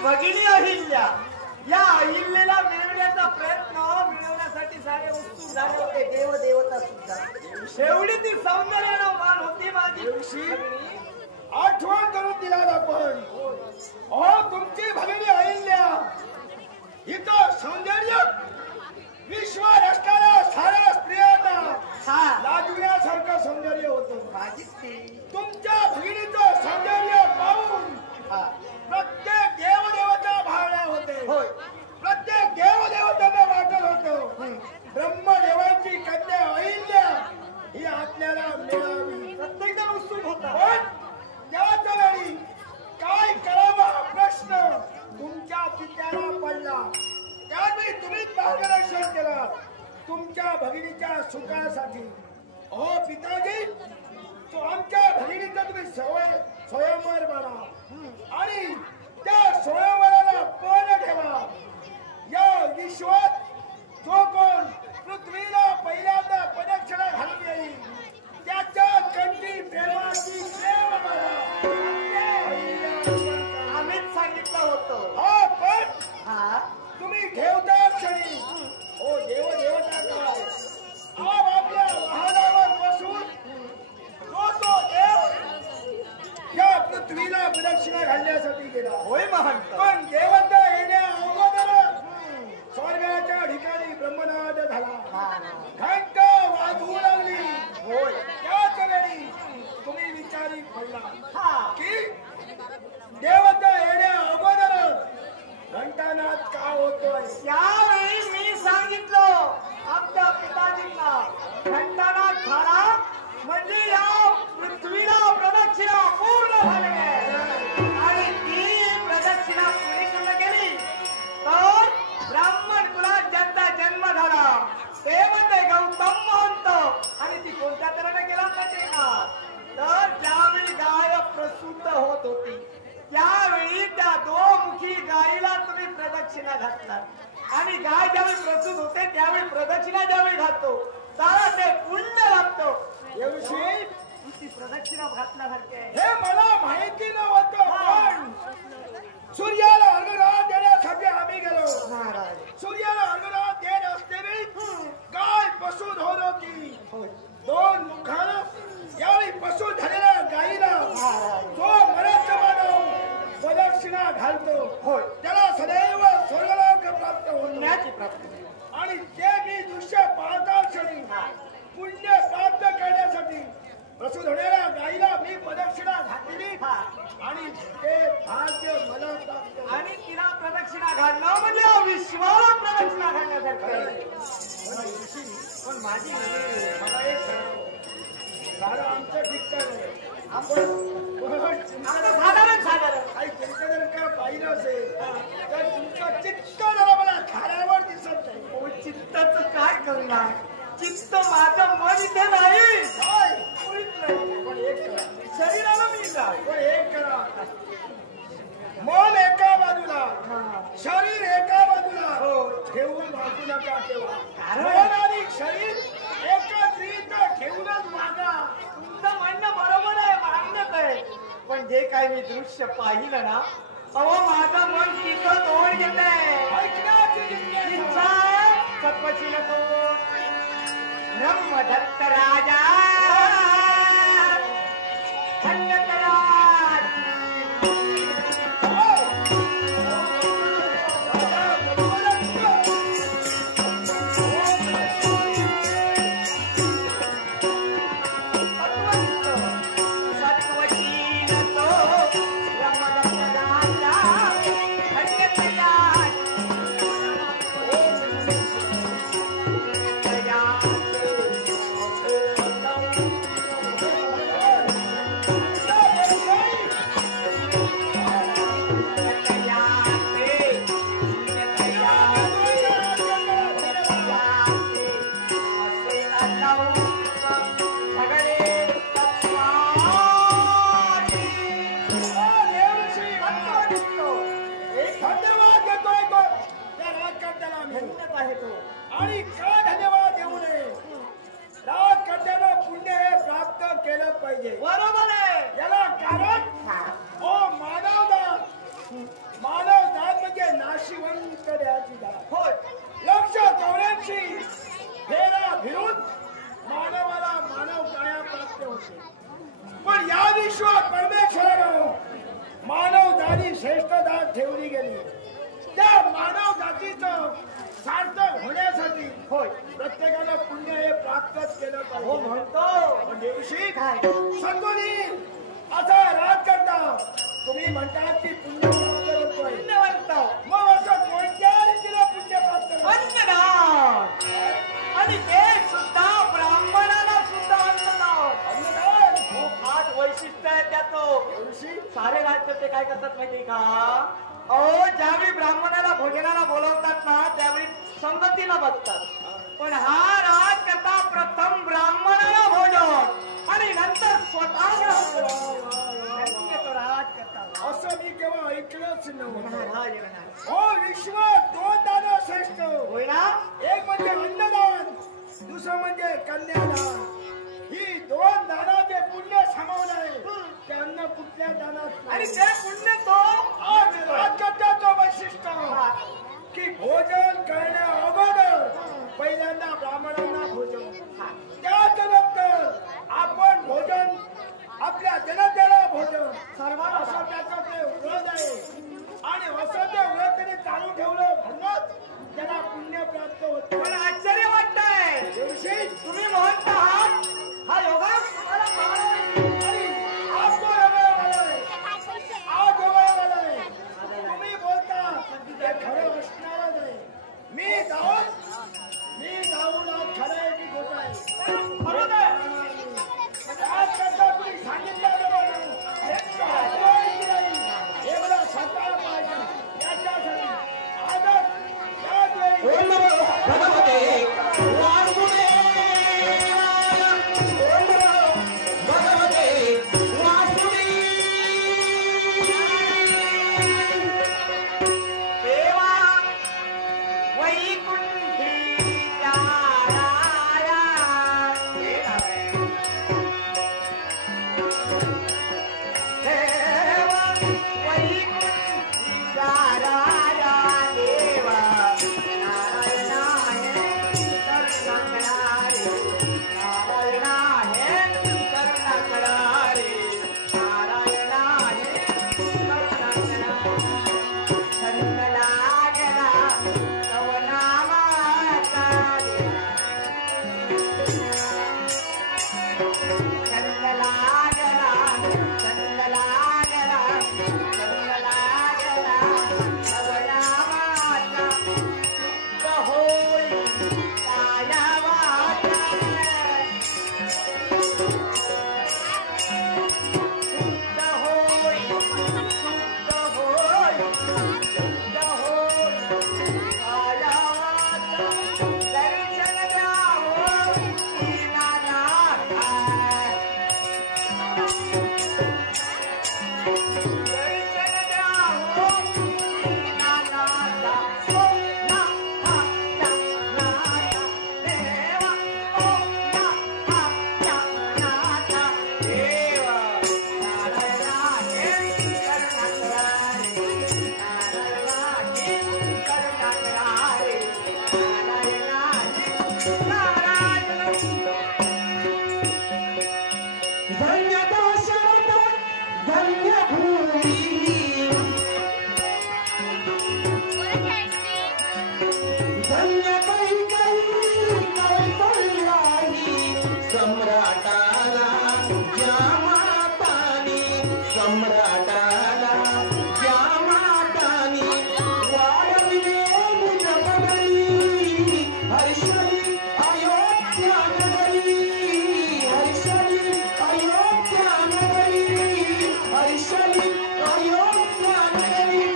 भगिनी अहिल्या या अहिल्याला मिळवण्याचा प्रयत्न मिळवण्यासाठी सारे उत्सुक झाले होते देव देवता सुद्धा शेवटी ती सौंदर्यानं मान होती माझी आठवण करून दिला आपण तुमची भगिनी अहिल्या इथं सौंदर्य विश्वात असणाऱ्या साऱ्या स्त्रियांना लाजविण्यासारखं सौंदर्य होतं माझी तुमच्या भगिनीचं सौंदर्य पाहून प्रत्येक देवदेवता भावना होते प्रत्येक देवदेवतांना वाटत होतं ब्रह्मदेवांची कन्या अहिल्या ही आपल्याला मिळावी प्रत्येक जण उत्सुक होता पण त्याच वेळी काय करावा प्रश्न तुमच्या पित्याला पडला त्यावेळी तुम्हीच मार्गदर्शन केलं तुमच्या भगिनीच्या सुखासाठी पिताजी तो आमच्या भगिनीचा तुम्ही स्वयंवर बना आणि त्या स्वयंवराला पण ठेवा या विश्वात जो कोण पृथ्वीला पहिल्यांदा प्रदक्षिणा घालून येईल त्याच्या कंठी प्रेमाची प्रेम आम्हीच सांगितलं होतं पण तुम्ही ठेवता क्षणी देव देवता काय आपल्या वाहनावर बसून तो देव या पृथ्वीला प्रदक्षिणा घालण्यासाठी गेला होय महान पण देवता येण्या अगोदर स्वर्गाच्या ठिकाणी ब्रह्मनाद झाला घंट वाजवू लागली होय त्याच वेळी तुम्ही विचारी पडला की देवता येण्या अगोदर घंटानाद का होतोय त्यावेळी मी सांगितलं आमच्या पिताजींना घंटानाद झाला म्हणजे या पृथ्वीला प्रदक्षिणा पूर्ण झाली आणि ती प्रदक्षिणा पूर्ण केली तर ब्राह्मण कुलात ज्यांचा जन्म झाला ते म्हणजे गौतम प्रदक्षिणा घातणार आणि गाय ज्यावेळी प्रसूत होते त्यावेळी प्रदक्षिणा ज्यावेळी घालतो त्याला ते पुण्य लागतो. दिवशी ती प्रदक्षिणा घातल्यासारखे हे मला माहिती नव्हतं, पण सूर्याला अर्घ्य देण्यासाठी आम्ही गेलो. सूर्याला अर्घ्य देत असतेवेळी गाय पशु धोर होती. 2 मुखानं यावेळी पशु झालेल्या गायीला तो मरत मानव प्रदक्षिणा घालतो, त्याला सदैव स्वर्गलोक प्राप्त होण्याची प्राप्ती. आणि ते मी दृश्य पाहता क्षणी पुण्य प्राप्त करण्यासाठी पशु धोण्याला गायीला मी प्रदक्षिणा घातली आणि ते भाग्य मला प्राप्त. आणि तिला प्रदक्षिणा घालणं म्हणजे विश्वाला प्रदक्षिणा घालण्यासारखं. पण माझी मला एक सारं आमचं ठिकाण आहे. साधारण काही तुमचं जर का पाहिलं असेल तर तुमचं चित्त जरा मला खाण्यावर दिसत नाही. चित्ताचं काय करणार? चित्त माझं मन इथे नाही. पण एक करा, शरीराला मी काय पण एक करा, मन एका बाजूला शरीर एका बाजूला ठेवून वागू नका. ठेवा मन आणि शरीर एकत्रित ठेवूनच वागा. तुमचं म्हणणं बरोबर आहे, मान्यच आहे. पण जे काही मी दृश्य पाहिलं ना, अहो माझं मन तिथं तोड घेत आहे. इच्छा सत्वची नको ब्रह्मदत्त राजा आणि का धन्यवाद देऊ नये? राजकन्यानं पुण्य हे प्राप्त केलं पाहिजे. बरोबर आहे. याला कारण मानवदान. मानवदान म्हणजे नाशिवंत द्यायची दान. होय. 184 फेरा फिरून मानवाला मानव काया प्राप्त होते. पण या विश्वात परमेश्वरानं मानवदानी श्रेष्ठ दान ठेवली गेली. त्या मानव जातीचं सार्थक होण्यासाठी होय प्रत्येकानं पुण्य हे प्राप्तच केलं हो पाहिजे. म्हणतो दिवशी काय संतोनी असा राज करता तुम्ही म्हणतात की पुण्य प्राप्त होतोय. पुण्यवंत मग असं कोणत्या रीतीला पुण्य प्राप्त होतं? अन्नदान. आणि ते सुद्धा ब्राह्मणाला सुद्धा अन्नदान. अन्नदान खूप खास वैशिष्ट्य आहे त्याचं. दिवशी सारे राज्य काय करतात माहिती का? अहो ज्यावेळी ब्राह्मणाला भोजनाला बोलवतात ना त्यावेळी संगतीला बसतात. पण हा राज करता प्रथम ब्राह्मणाला भोजन आणि नंतर स्वतः राज करतात. असं मी केव्हा ऐकलंच नव्हतं. हो विश्वात 2 दान श्रेष्ठ होय ना. एक म्हणजे अन्नदान, दुसरं म्हणजे कन्यादान. ही 2 दानाचे पुण्य सामावून आहे. ते अन्न कुठल्या दानात आणि ते पुण्य तो आज राजकर्त्याचं वैशिष्ट्य की भोजन करण्या अगोदर पहिल्यांदा ब्राह्मणांना भोजन, त्यानंतर आपण भोजन आपल्या जनतेला भोजन सर्वांना. असं त्याचं ते व्रत आहे. आणि असं ते व्रत त्यांनी चालू ठेवलं म्हणूनच त्याला पुण्य प्राप्त होत. पण आश्चर्य वाटतंय दिवशी तुम्ही म्हणत आहात हा योगा तुम्हाला पाहायला आणि आज तो योगायोगाला आहे. आज योगायोगाला आहे. सम्राटाला ज्या मातानी सम्राटाला ज्या मातानी वाढविले मुजबरी हर्षली अयोध्या नगरी हर्षली अयोध्या नगरी हर्षली अयोध्या नगरी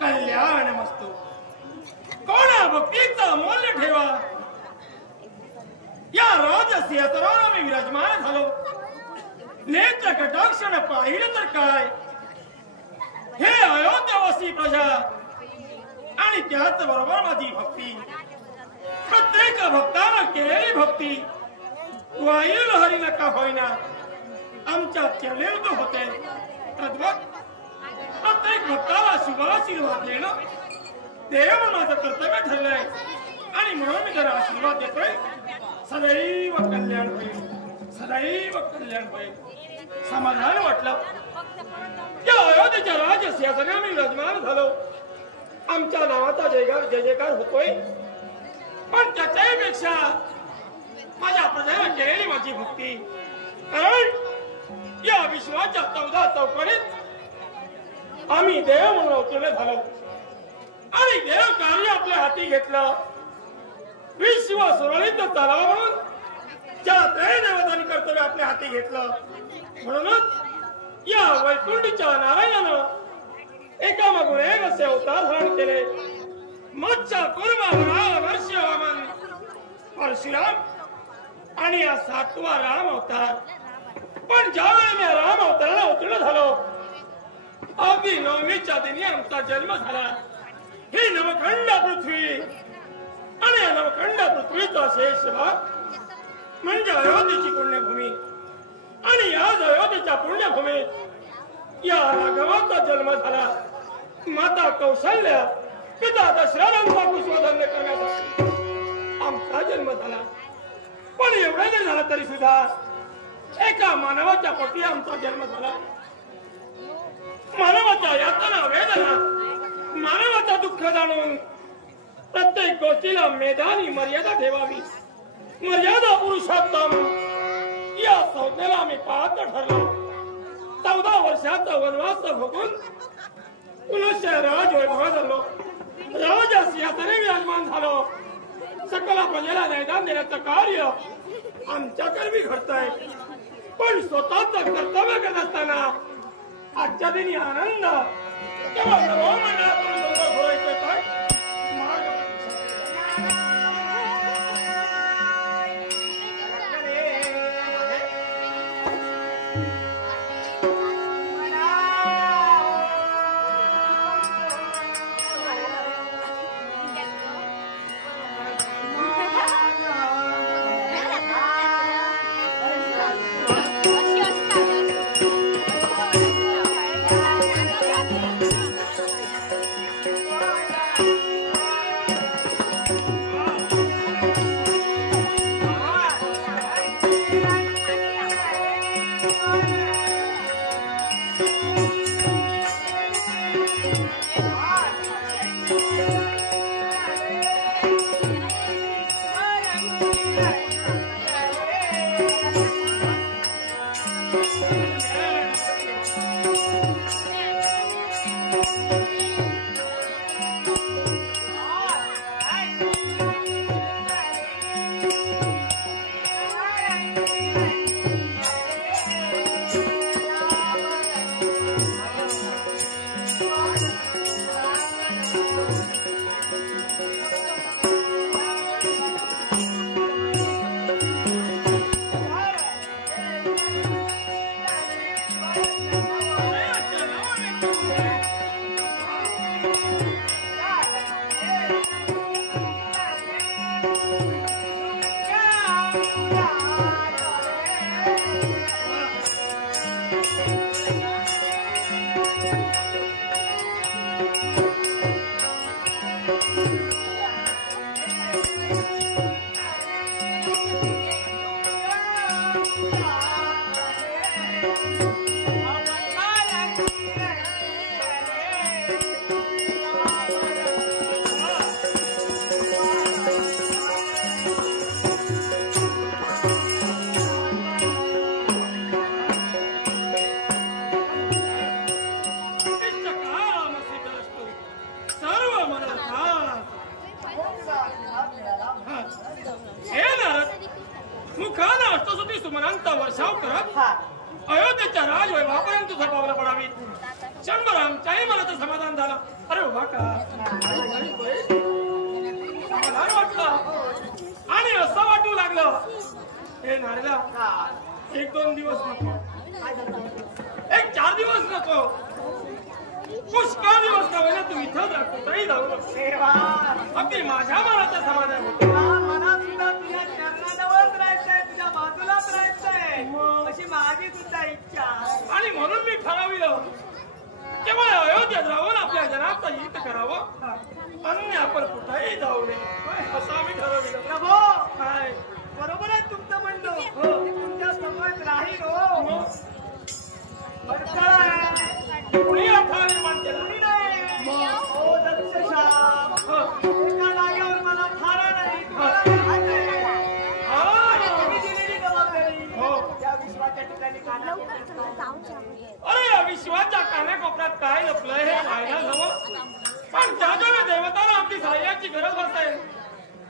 कल्याणमस्तु कोणा भक्तीचा मूल्य ठेवा या राजसिंह तरुणा मी विराजमान झालो नेत्र कटाक्षण पाहिलं तर काय हे अयोध्यावासी प्रजा आणि त्याच बरोबर माझी भक्ती प्रत्येक भक्तानं केलेली भक्ती वायू लहरी नका होईना आमच्या चरणेत होते तद्वत प्रत्येक भक्ताला शुभाशीर्वाद देणं देव माझं कर्तव्य ठरलंय आणि म्हणून मी जरा आशीर्वाद देतोय सदैव कल्याण होईल सदैव कल्याण होईल समाधान वाटलं त्या अयोध्येच्या राजसिंहासनावर मी विराजमान झालो आमच्या नावाचा जय जयकार होतोय पण त्याच्याही पेक्षा माझ्या प्रजेला केलेली माझी भक्ती कारण या विश्वाच्या 14 चौकटीत आम्ही देव म्हणून अवतरले झालो आणि देव कार्य आपल्या हाती घेतलं विश्व सुरळीत चालावं म्हणून ज्या त्रयदेवतांनी कर्तव्य आपल्या हाती घेतलं म्हणूनच या वैकुंठीच्या नारायणानं एका मागून एक असे अवतार धारण केले मत्स्य कुर्मा वराह वर्ष वामन परशुराम आणि या 7वा राम अवतार पण ज्यावेळी मी राम अवताराला अवतीर्ण झालो अगदी 9वीच्या दिनी आमचा जन्म झाला ही नवखंड पृथ्वी आणि या नवखंड पृथ्वीचा शेष भाग म्हणजे अयोध्येची पुण्यभूमी आणि या अयोध्येच्या पुण्यभूमीत या राघवाचा जन्म झाला माता कौशल्या पिता दशरथांचा कुशोधन करण्यासाठी आमचा जन्म झाला पण एवढं नाही झालं तरी सुद्धा एका मानवाच्या पोटी आमचा जन्म झाला मानवाच्या यातना वेदना मानवाचा दुःख जाणून प्रत्येक गोष्टीला मेदानी मर्यादा ठेवावी मर्यादा पुरुषोत्तम या संज्ञेला आम्ही पाहत ठरलो 14 वर्षाचा वनवास भोगून पुनश्च राजवैभवात झालो राजा सिंहासनी विराजमान झालो सकल प्रजेला मैदान देण्याचं कार्य आमच्याकडे बी घडतंय पण स्वतःच कर्तव्य करत असताना आजच्या दिनी आनंद तेव्हा मंडळातून काय सुखानं अष्टसुती सुमनांचा वर्षाव करत अयोध्येच्या राजवैभवापर्यंत तुझा पावला पडावी. क्षणभर आमच्याही मनाचं समाधान झालं. अरे उभा का समाधान वाटलं आणि असं वाटू लागलं हे नारदा 1-2 दिवस नको, 1-4 दिवस नको, पुष्कळ दिवस का होईना तू इथंच राह, कुठेही जाऊ नको. अगदी माझ्या मनाचं समाधान होतं. मला सुद्धा तुझ्या चरणाजवळच राहायचंय, तुझ्या बाजूलाच राहायचंय अशी माझी सुद्धा इच्छा. आणि म्हणून मी ठरविलं केवळ अयोध्येत राहून आपल्या जनाचा हित करावं, अन्य आपण कुठेही जाऊ नये असं आम्ही ठरविलं. प्रभो काय बरोबर आहे तुमचं म्हणणं. मी तुमच्या समोर राहील हो. अडथळा आहे, कुणी अडथळा निर्माण केला? कुणी नाही. हो दक्षशाप, एका जागेवर मला थारा नाही. तुम्ही दिलेली जबाबदारी त्या विश्वाच्या ठिकाणी अरे या विश्वाच्या कानाकोपऱ्यात काय लपलंय हे पाहायला हवं. पण ज्या ज्या देवतांना आमची सहाय्याची गरज भासेल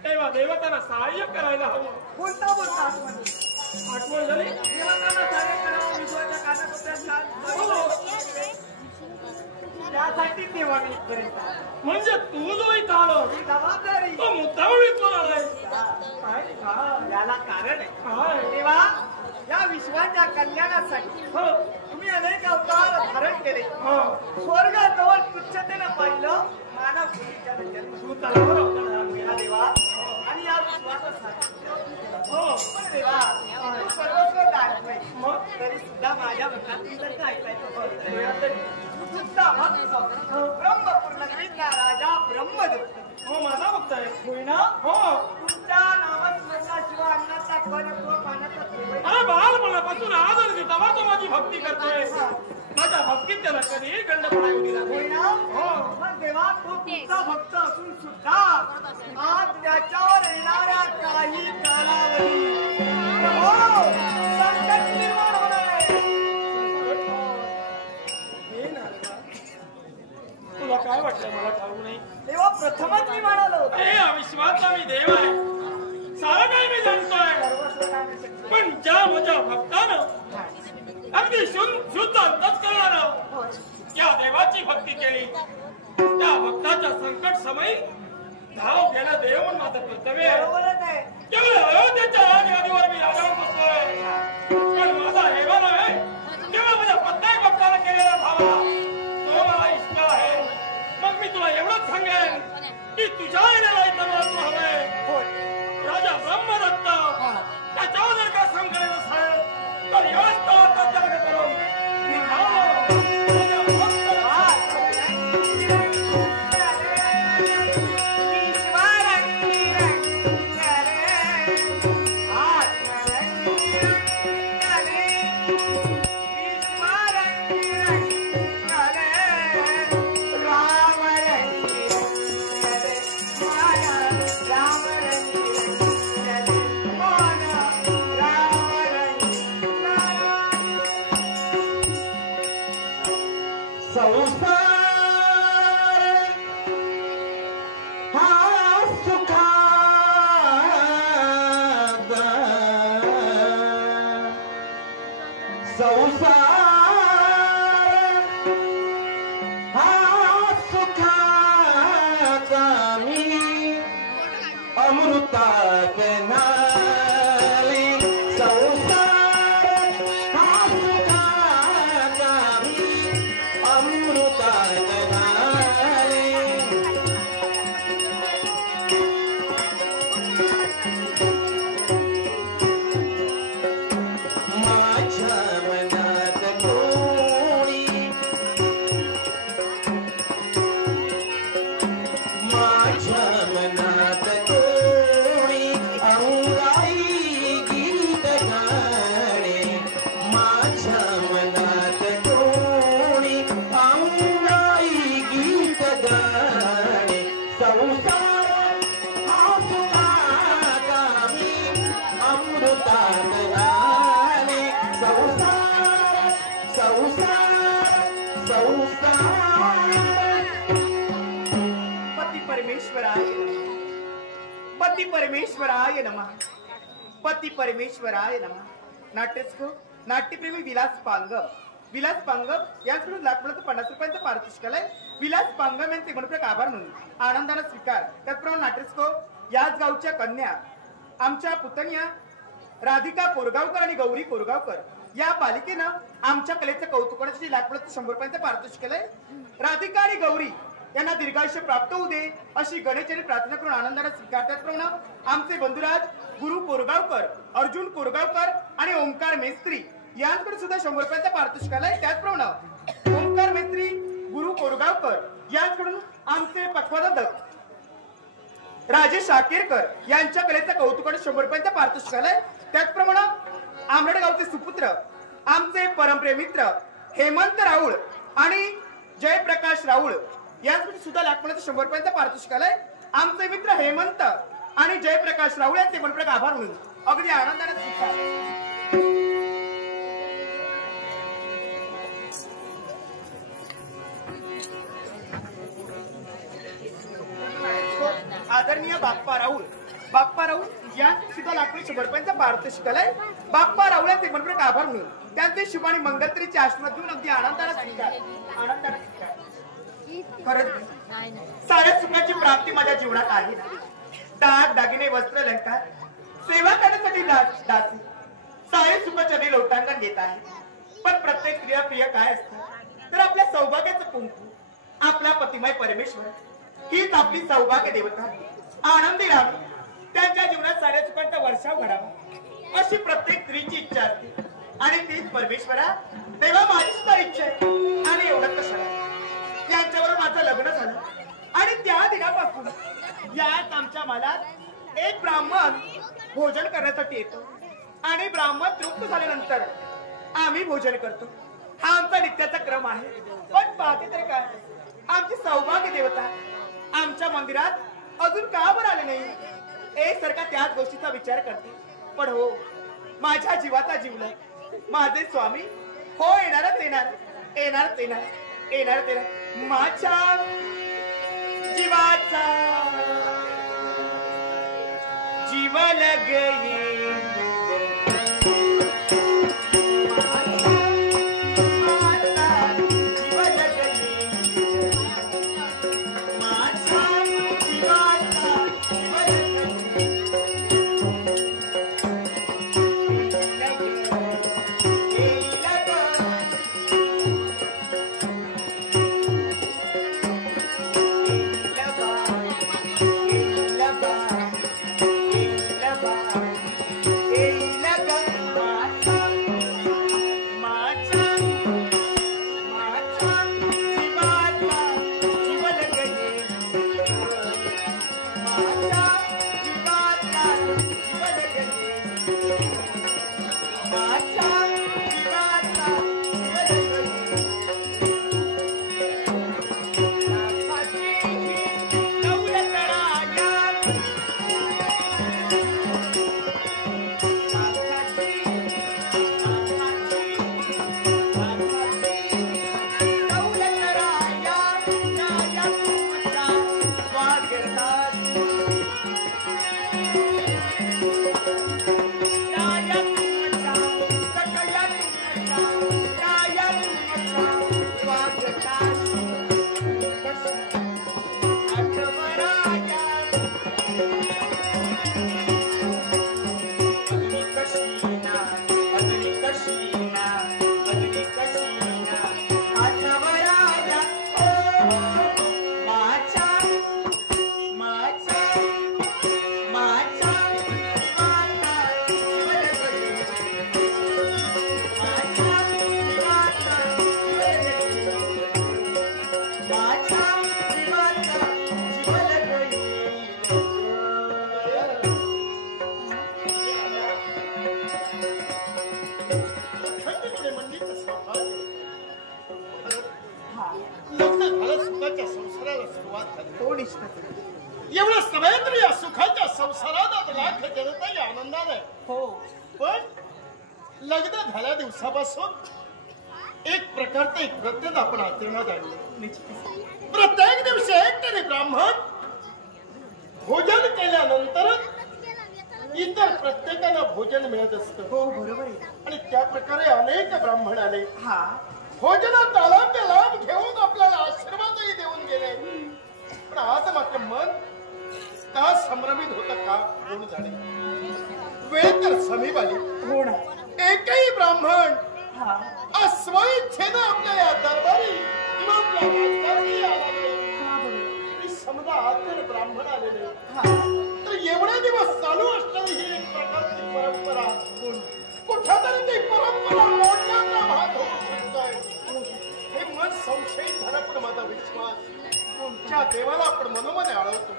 तेव्हा देवतांना सहाय्य करायला हवं. कोणता बोलता आठवण झाली. देवतांना सहाय्य करावं विश्वाच्या कानाकोपऱ्यात त्यासाठी देवा मी करेन. म्हणजे तू जो इथं आलो ही जबाबदारी तो मुद्दाम इथून आलाय. याला कारण आहे. काय तेव्हा या विश्वाच्या कल्याणासाठी तुम्ही अनेक अवतार धारण केले. स्वर्गाजवळ तुच्छतेनं पाहिलं मानव तू तलावर अवतार धारण केला देवा आणि या विश्वासासाठी पण देवा तू सर्वस्व दाखवाय. मग तरी सुद्धा माझ्या मनात तुझं काय ऐकायचं सुद्धा भक्त ब्रह्मपूर्ण राजा ब्रह्मदत्त हो माझा भक्त आहे. होय ना. हो तुमच्या नामस्मरणाशिवाय अन्नाचा कण किंवा पाण्याचा थेंब अरे बालपणापासून आज अगदी तेव्हा तो माझी भक्ती करतोय. माझ्या भक्तीत त्याला कधीही गंड पडायला दिला होय ना. मग देवा तो तुमचा भक्त असून सुद्धा आज त्याच्यावर येणाऱ्या काही कालावधी संकट निर्माण होणार आहे. हे नारदा तुला काय वाटतं मला ठाऊक नाही. तेव्हा प्रथमच मी म्हणालो अरे अविश्वासचा मी देव आहे, सारं काही मी जाणतोय. पण ज्या माझ्या भक्तानं अगदी शुद्ध अंतच करणारं या देवाची भक्ती केली त्या भक्ताच्या संकट समयी धाव घेणं देव म्हणून माझं कर्तव्य आहे. बरोबरच आहे. केवळ अयोध्येच्या राजगादीवर मी राजावर बसलोय, पण माझा हेवा नव्हे केवळ माझ्या प्रत्येक भक्ताला केलेला धावा तो मला इष्ट आहे. मग मी तुला एवढंच सांगेन की तुझ्या येण्याला इथं मला तू हवंय. राजा ब्रह्मदत्त त्याच्यावर जर का संकट असेल तर याच तळाचा त्याग करून परमेश्वराय नमः. पती परमेश्वराय नमः. नाट्यस्को नाट्यप्रेमी विलास पांगम याचकडून लाखोचं 50 रुपयांचं पारितोषिक आलंय. विलास पांगम यांचे मनपूर्वक आभार म्हणून आनंदाने स्वीकार. त्याचप्रमाणे नाट्यस्को याच गावच्या कन्या आमच्या पुतण्या राधिका कोरगावकर आणि गौरी कोरगावकर या बालिकेनं आमच्या कलेचं कौतुक करण्यासाठी लाखोचं 100 रुपयांचं पारितोषिक केलंय. राधिका आणि गौरी यांना दीर्घायुष्य प्राप्त होऊ दे अशी गणेशाची प्रार्थना करून आनंदाने स्वीकार. त्याचप्रमाणे आमचे बंधुराज गुरु कोरगावकर, अर्जुन कोरगावकर आणि ओंकार मेस्त्री यांकडून सुद्धा 100 रुपयांचा पारितोषिक आलाय. त्याचप्रमाणे ओंकार मेस्त्री, गुरु कोरगावकर यांकडून आमचे पक्वादक राजेश शाकेरकर यांच्या कलेचं कौतुक आणि 100 रुपयांचा पारितोषिक आलाय. त्याचप्रमाणे आंबेड गावचे सुपुत्र आमचे परमप्रिय मित्र हेमंत राऊळ आणि जयप्रकाश राऊळ यांकडून सुद्धा लाखोचं 100 रुपयांचा पारितोषिक आलाय. आमचे मित्र हेमंत आणि जयप्रकाश राऊळ यांचे मनपूर्वक आभार म्हणून अगदी आनंदाने स्वीकार. आदरणीय बाप्पा राऊळ या सुद्धा लाखोनी 100 रुपयांचा पारितोषिक आलाय. बाप्पा राऊळ यांचे मनपूर्वक आभार म्हणून त्यांचे शुभ आणि मंगलत्रीचे आशीर्वाद घेऊन अगदी आनंदाने स्वीकार. खरंच साऱ्या सुखाची प्राप्ती माझ्या जीवनात आहे. दाग दागिने वस्त्र अलंकार सेवा करण्यासाठी दासी सारे सुखाचे लोटांगण घेत आहे. पण प्रत्येक स्त्रिया प्रिय काय असतं तर आपल्या सौभाग्याचं कुंकू, आपला पतिमय परमेश्वर हीच आपली सौभाग्य देवता. आनंदी राहावी, त्यांच्या जीवनात साऱ्या सुखांचा वर्षाव घडावा अशी प्रत्येक स्त्रीची इच्छा असते. आणि तीच परमेश्वरा तेव्हा माझी सुद्धा इच्छा आहे. आणि एवढं कशाला यांच्याबरोबर माझं लग्न झालं आणि त्या दिनापासून याच आमच्या मनात एक ब्राह्मण भोजन करण्यासाठी येतो आणि ब्राह्मण तृप्त झाल्यानंतर आम्ही भोजन करतो. हा आमचा नित्याचा क्रम आहे. पण पाहते तरी काय, आमची सौभाग्य देवता आमच्या मंदिरात अजून का बरं आले नाही. एक सारखा त्याच गोष्टीचा विचार करते. पण हो, माझ्या जीवाचा जीवलग माझे स्वामी हो येणारच येणार माझ्या जीवाचा जीवलग एवढं समेंद्र या सुखाच्या संसारात लाख जनता आनंदात आहे. हो, पण लग्न झाल्या दिवसापासून एक प्रकारचं एक प्रत्येक आपण आचरणात आणले. प्रत्येक दिवशी एक तरी ब्राह्मण भोजन केल्यानंतर इतर प्रत्येकाला भोजन मिळत असतं. हो बरोबर आहे. आणि त्या प्रकारे अनेक ब्राह्मण आले. हा भोजनात लाभ घेऊन आपल्याला आशीर्वादही देऊन गेले. पण आज मात्र मन का संभ्रमित होत का कोण जाणे. वेळ तर समीप आली. हो ना. एकही ब्राह्मण हा अस्वइच्छेनं आपल्या या दरबारी किंवा आपल्या राजकारणी आला नाही. हा बरोबर. मी समजा आज जर ब्राह्मण आलेले हा तर एवढे दिवस चालू असणारी ही एक प्रकारची परंपरा कुठेतरी ती परंपरा मोडण्याचा भाग होऊ शकतोय. हे मन संशयित झालं. पण माझा विश्वास ज्या देवाला आपण मनोमने आळवतो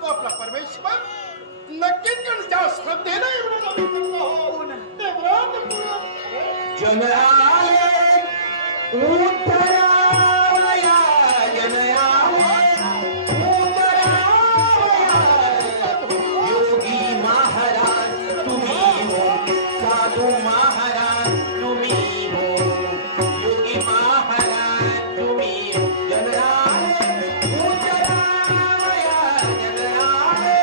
तो आपला परमेश्वर नक्कीच ज्या श्रद्धेने एवढं नवीन करतो ते व्रत पूर्ण जन आले उतरावया जन आले उतरावया योगी महाराज तुम्ही हो साधू महाराज तुम्ही हो योगी महाराज तुम्ही हो जन आले उतरावया जन आले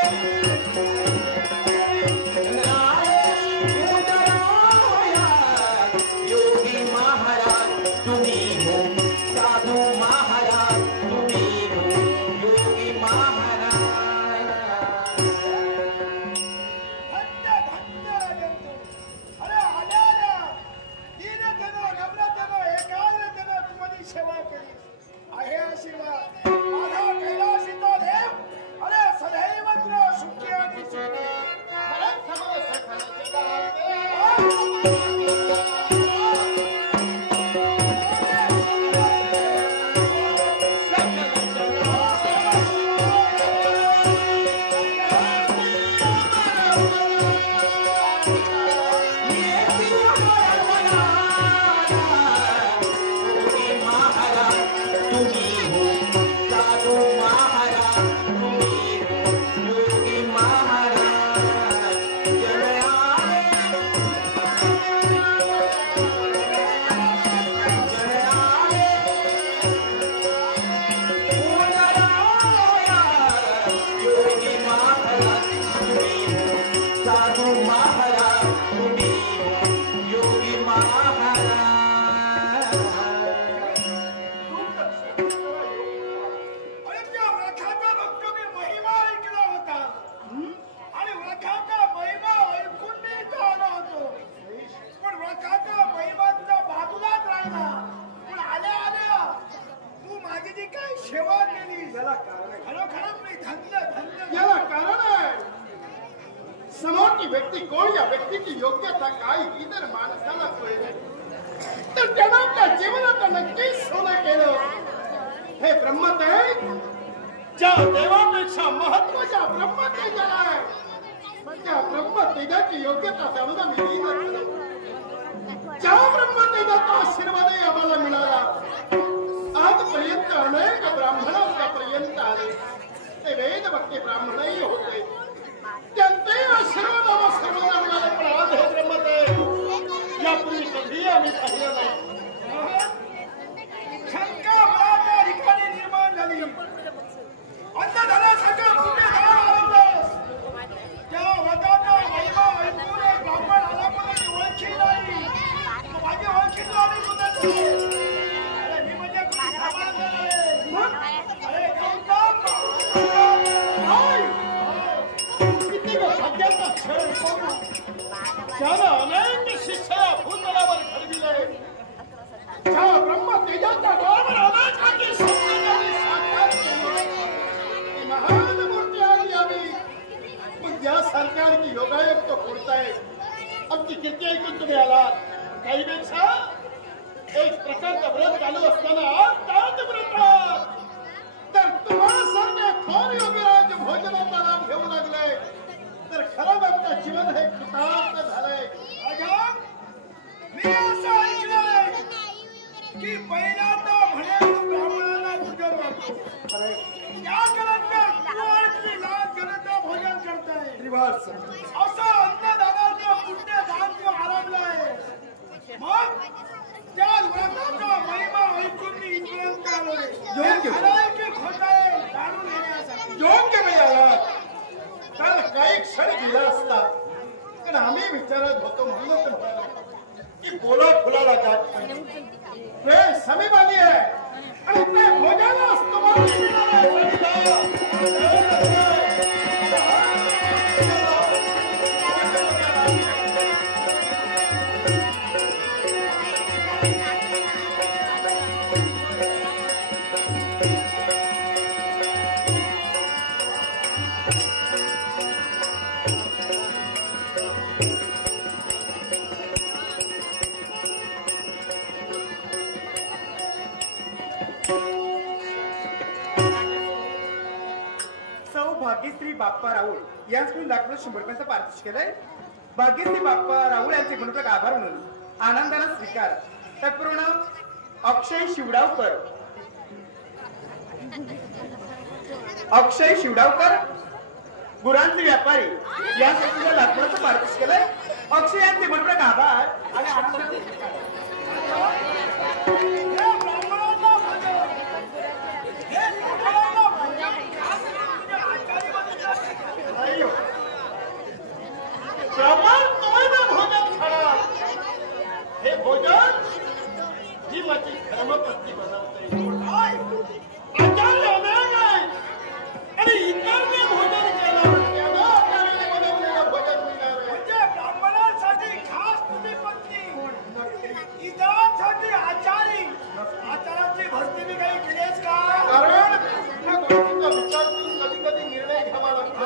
योगी महाराज तुम्ही हो साधू महाराज तुम्ही हो योगी महाराज. धन्य धन्य राजंतू. अरे आल्या दीनतेनं नम्रतेनं एकाग्रतेनं तुम्ही सेवा केली आहे. आशीर्वाद माझा कैलासीचा देव अरे सदैव तुला सुखी आणि सुखी मला समज समोरची व्यक्ती कोण या व्यक्तीची योग्यता काय ही जर माणसाला कळली तर त्यानं आपल्या जीवनात नक्कीच सोनं केलं. हे ब्रह्मतेज ज्या देवापेक्षा महत्वाच्या ब्रह्मतेजाला आहे त्या ब्रह्मतेजाची योग्यता जाणून मी ज्या ब्रह्मतेजाचा आशीर्वादही आम्हाला मिळाला. आजपर्यंत अनेक ब्राह्मणांपर्यंत आले ते वेद भक्ती ब्राह्मणही होते. त्यांचाही आशीर्वाद आम्हा सर्वांना मिळाला. पण आज हे ब्रह्मदेव यापूर्वी कधी आम्ही पाहिलं नाही. शंका मला त्या ठिकाणी निर्माण झाली. अन्नधनासारखा पुण्य झाला आनंदस. त्या व्रताचा महिमा ऐकून एक ब्राह्मण आला पण मी ओळखी नाही. माझी ओळखीतला आणि सुद्धा अरे मी म्हणजे कोणी सामान्य नाही. अरे गौतम सध्याचा क्षण त्यानं अनेक शिष्य भूतलावर घडविले. त्या ब्रह्मतेजाच्या बळावर अनेकांची स्वप्नांची साकार केली. महान मूर्ती आली आम्ही. पण ज्यासारख्या आणखी योगायोग तो कोणताय आमची कीर्ती ऐकून तुम्ही आलात. काहीपेक्षा एक प्रकारचा व्रत चालू असताना त्याच व्रतात तर तुम्हासारखे थोर योगीराज भोजनाचा लाभ घेऊ लागले तर खरं आमचं जीवन हे कृतार्थ झालंय. मी असं ऐकलंय की पहिल्यांदा म्हणे ब्राह्मणाला भोजन वाटतो त्यानंतर लाभ जनता भोजन करताय असं अन्नदानाचं पुण्य दान जो आरंभलंय. मग त्या व्रताचा महिमा ऐकून मी इथपर्यंत आलोय. खरंय की खोटंय जाणून घेण्यासाठी योग्य वेळ आला. काल काही क्षण गेला असता काही विचारत होतो म्हणून म्हणाला की बोला फुलाला जात वेळ समीप आली आहे आणि ते भोजाला भाग्यश्री बाप्पा राऊळ यांच्याकडून लाखो 100 रुपयांचा पारितोषिक केलंय. भाग्यश्री बाप्पा राऊळ यांचे मनोटक आभार म्हणून आनंदाने स्वीकार. तत्पूर्ण अक्षय शिवडावकर गुरांचे व्यापारी यांच्याकडून लाखोचं पारितोषिक केलंय. अक्षय यांचे मनोटक आभार आणि आनंदाने स्वीकार. हे भोजन जी माझी धर्मपत्नी बनवते आचार्य आणि इतर भोजन केलं बनवलेलं भोजन मिळणार म्हणजे ब्राह्मणांसाठी खास तुम्ही पत्नी इतरांसाठी आचाराची भरती मी काही केलीस का कारण विचार करून कधी कधी निर्णय घ्यावा लागतो.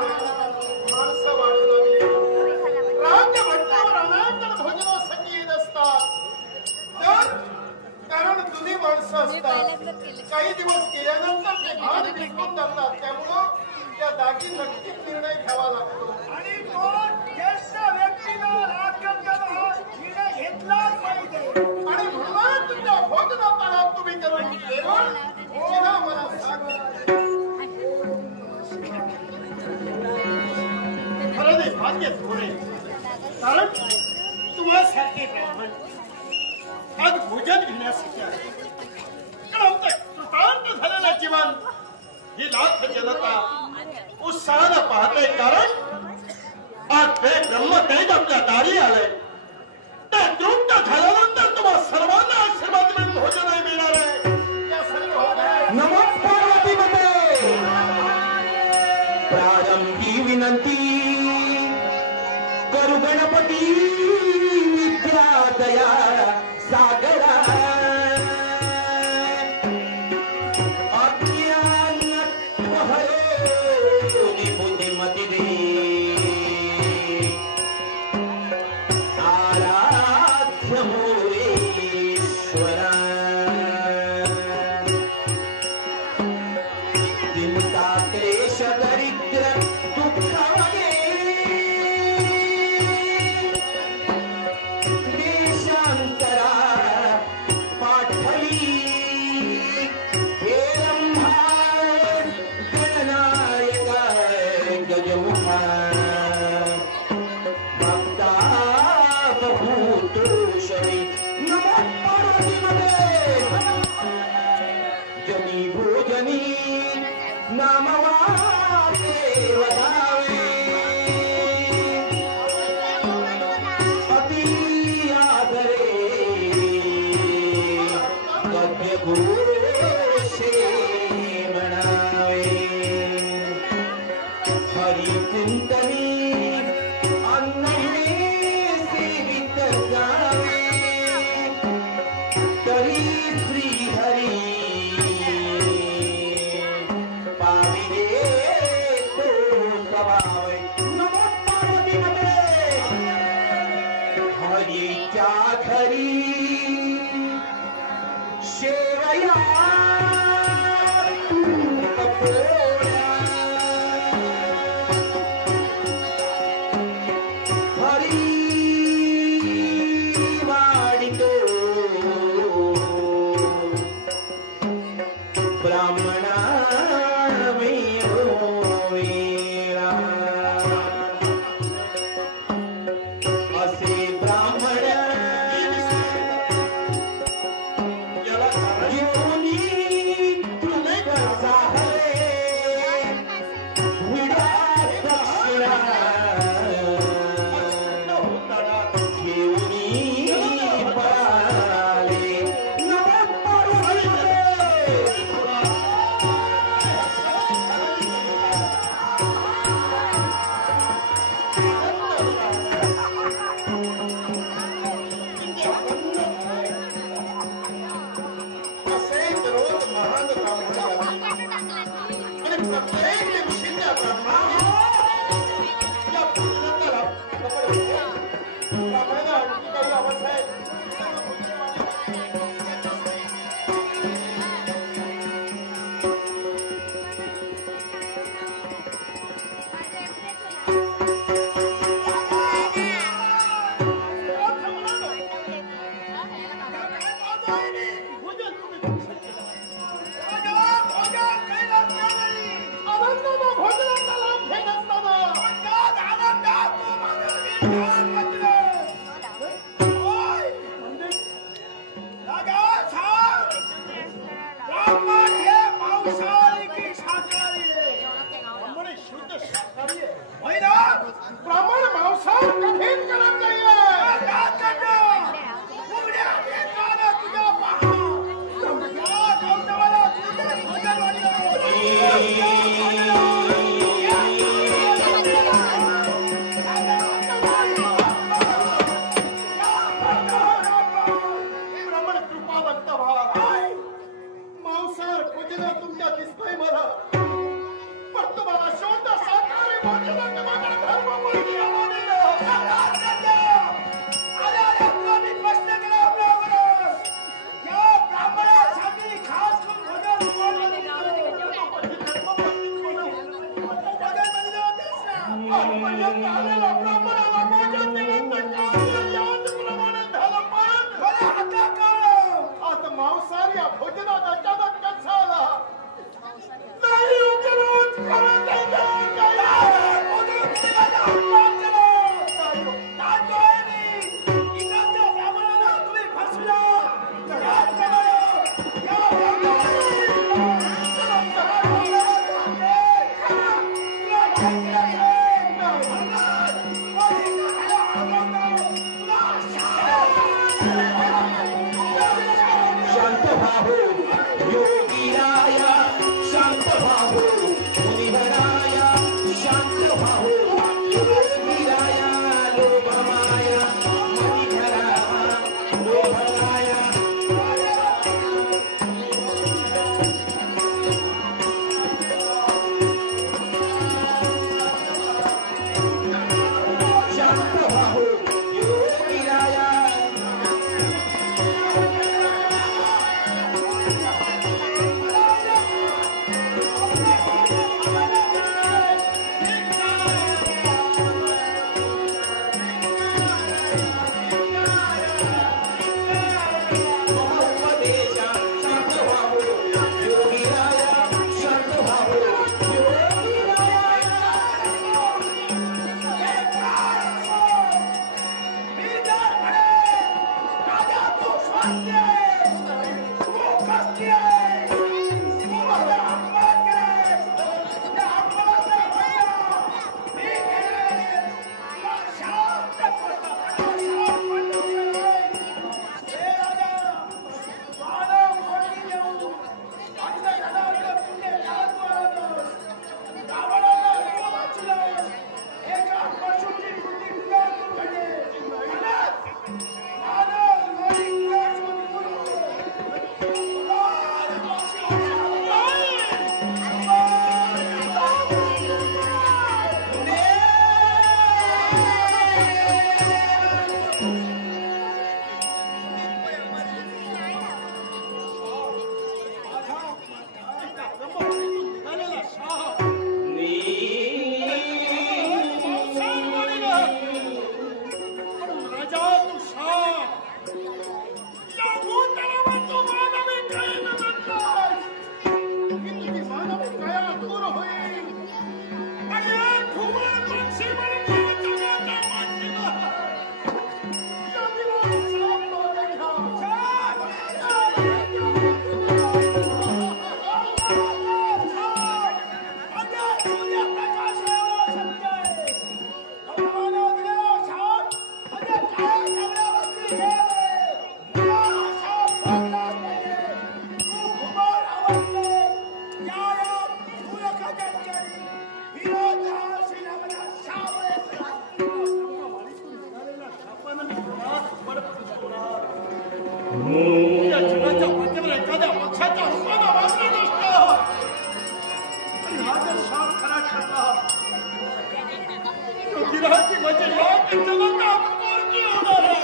माणसं वाढू लागली राज्य म्हटल्यावर अनंत भोजनासाठी येत असतात. तर कारण जुनी माणसं असतात काही दिवस गेल्यानंतर ते भाग विकून जातात. त्यामुळं त्या जागी नक्कीच निर्णय घ्यावा लागतो आणि तो ज्येष्ठ व्यक्तीला निर्णय घेतलाच पाहिजे. आणि म्हणून तुमच्या भोजनात तुम्ही करून केवळ तिला मला सांग खरं नाही भाग्य थोडे कारण तुम्हासारखे ब्राह्मण आज भोजन घेण्यासाठी आहे. कृतार्थ झालेलं जीवन ही लाख जनता उत्साहानं पाहते. कारण आज ते ब्रह्मतेज आपल्या दारी आले. ते तृप्त झाल्यानंतर तुम्हाला सर्वांना आशीर्वाद मिळून भोजन मिळणार आहे. नमस्कार प्रारंभी विनंती करू गणपती विद्या दया सागरा अज्ञान बुद्धिमती दे आराध्य मोरेश्वरा दिनता क्लेश दरिद्र दुःख आपल्याला आणखी काही आवश्यक आहे गिराकी म्हणजे या की जगात पोरगी होणार आहे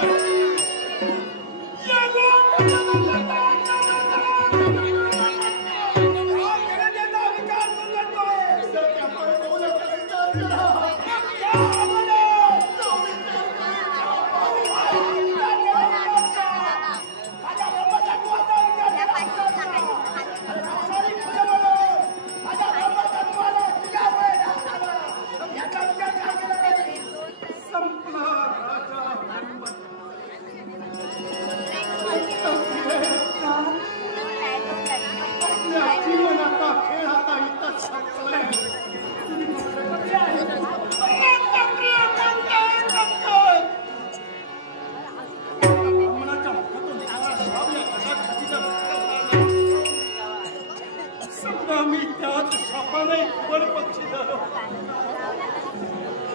मला इतकं पक्षी झालो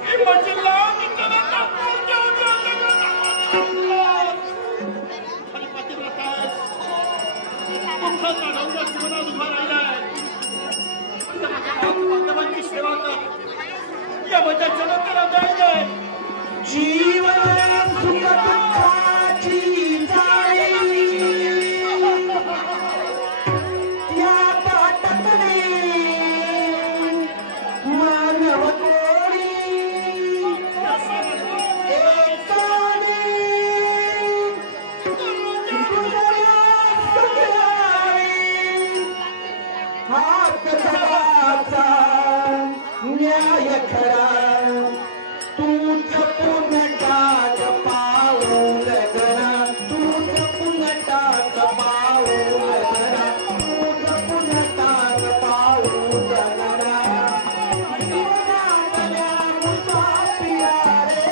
की म्हणजे लांब जीवनात उभा राहिलाय बांधवांची सेवा कर या माझ्या जनतेला द्यायचंय जीवन सुख दुःखाची जाळी त्या पाटातले मानव कोणी एकाने हात धराचा न्याय खरा तूच पुनटात पाऊल धरा तूच पुनटात पाऊल धरा तूच पुनटात पाऊल धरा जीवनातल्या मुसाफिरा रे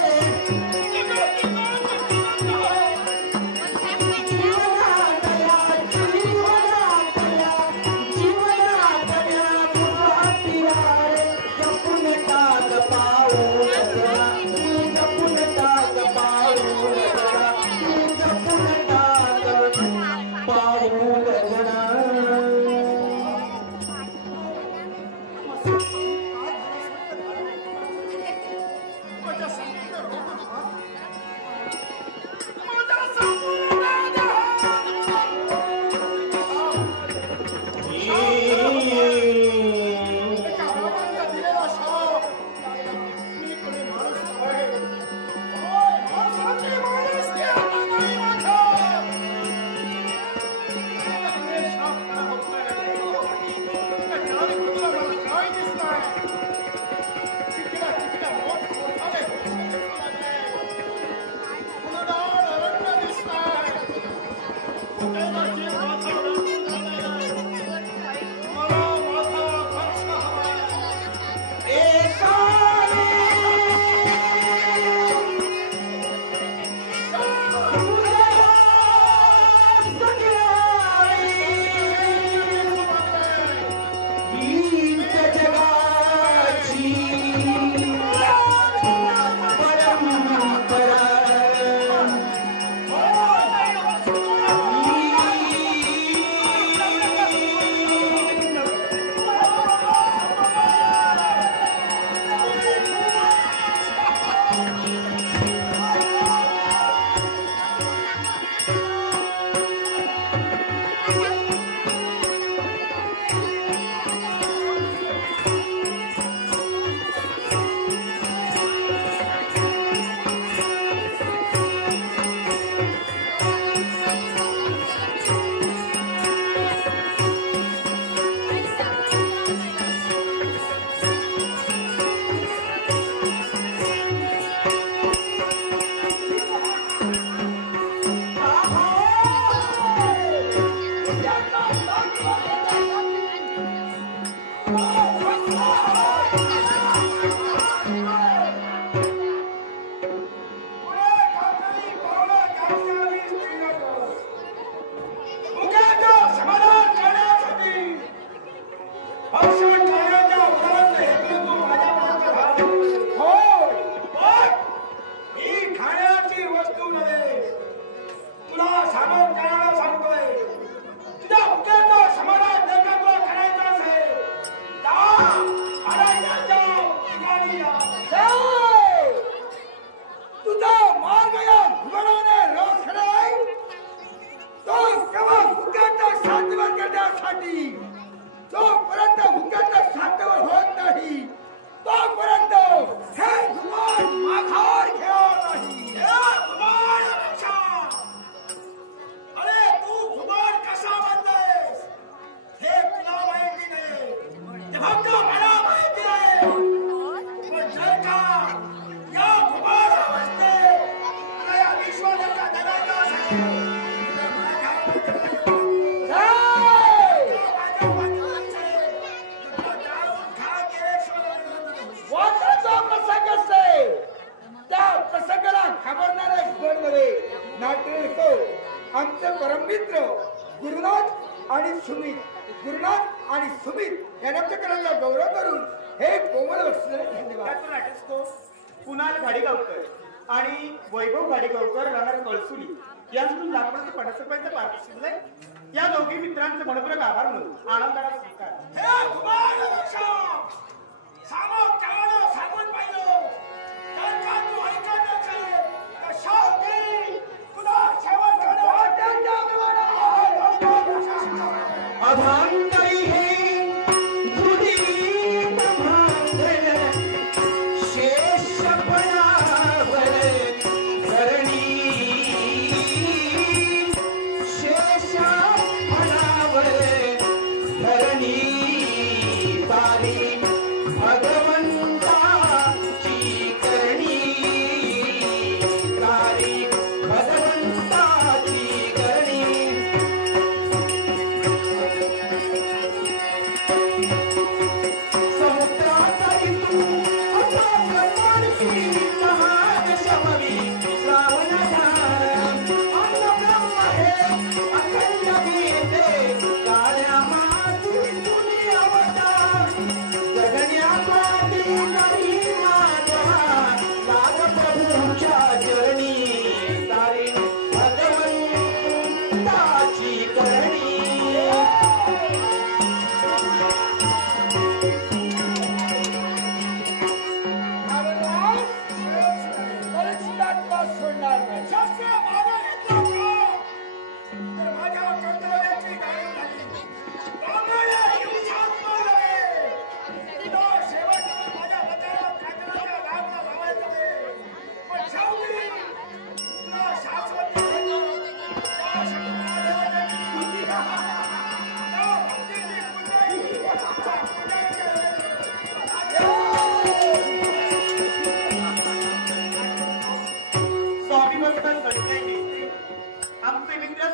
जोपर्यंत हुक्याचं सातवर होत नाही तोपर्यंत हे घुमान माघार घेणार नाही. अरे तू घुमान कसा बनतोयस हे तुला माहिती नाही, ते फक्त मला माहिती आहे. पण जर का या घुमानामध्ये तुला या विश्वाचा धनाचा असेल खबरदार नाट्य आमचे परममित्र गुरुनाथ आणि सुमित. गुरुनाथ आणि सुमित यांना आमच्या कलांचा गौरव करून हे कोमल बक्षिले धन्यवाद. कुणाल घाडीगावकर आणि वैभव घाडीगावकर राहणार कळसुली यांकडून लाखोंचे 50 रुपयांचे पारितोषिक दिले. या दोघी मित्रांचे मनपूर्वक आभार म्हणून आनंदाला स्वीकार. अभांगरी है जुडी भांगण शेष पणावर धरणी शेष पणावर धरणी तारी भगवंताची करणी तारी भगवंताची करणी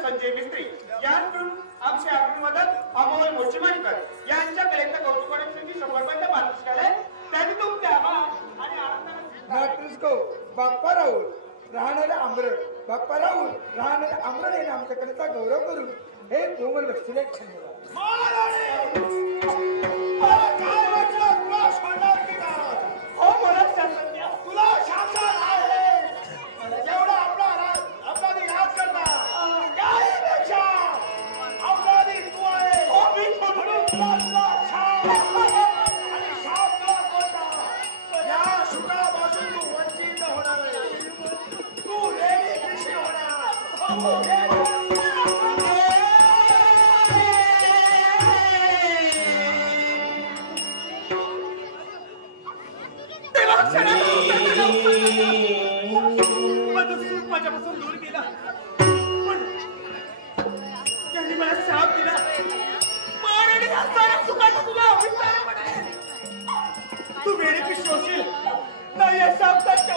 संजय मिस्त्री यांकडून आमचे अभिवादक अमोल मोचीमाणकर यांच्या कलेचा कौतुक करण्यासाठी 100 रुपयांचा पारितोषिक आले. त्यांनी तुमचे आभार आणि आनंदाने बाप्पा राहुल राहणारे आंबरड बाप्पा राहुल राहणारे आंबरड यांनी आमच्या कलेचा गौरव करून हे कोमल बक्षिले तुला शासन आहे एवढा आपला अपराधी याद करता त्याहीपेक्षा अपराधी तू आहे म्हणून तुला आणि शाप तुला कोणता या सुखापासून तू वंचित होणार आहे. तू रेडी कृष्ण होणार. माझ्यापासून दूर केला पण त्यांनी मला शाप दिला. तू वेळी पिशवी होशील नाही या शापतात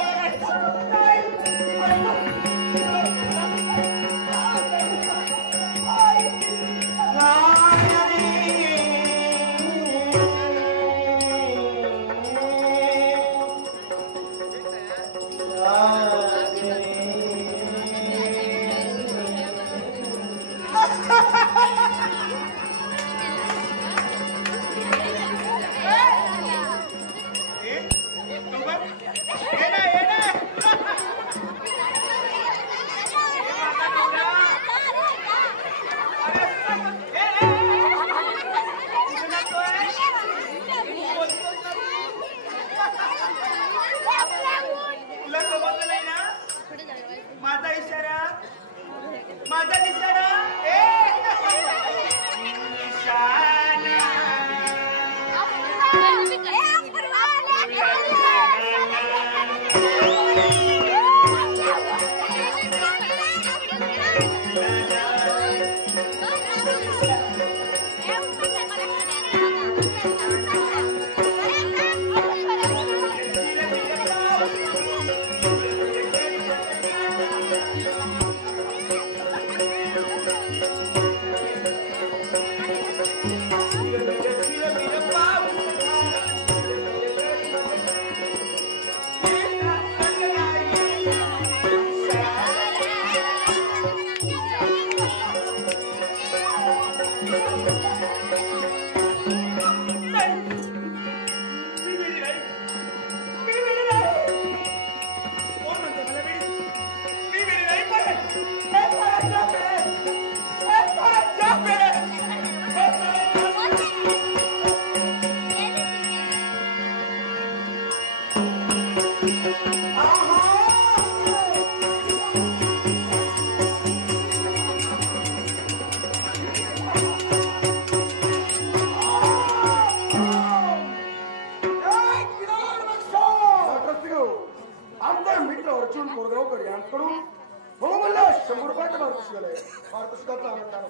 रुपयाचं पारितोषिक आलंय. पारितोषिकाचा आनंद आहे.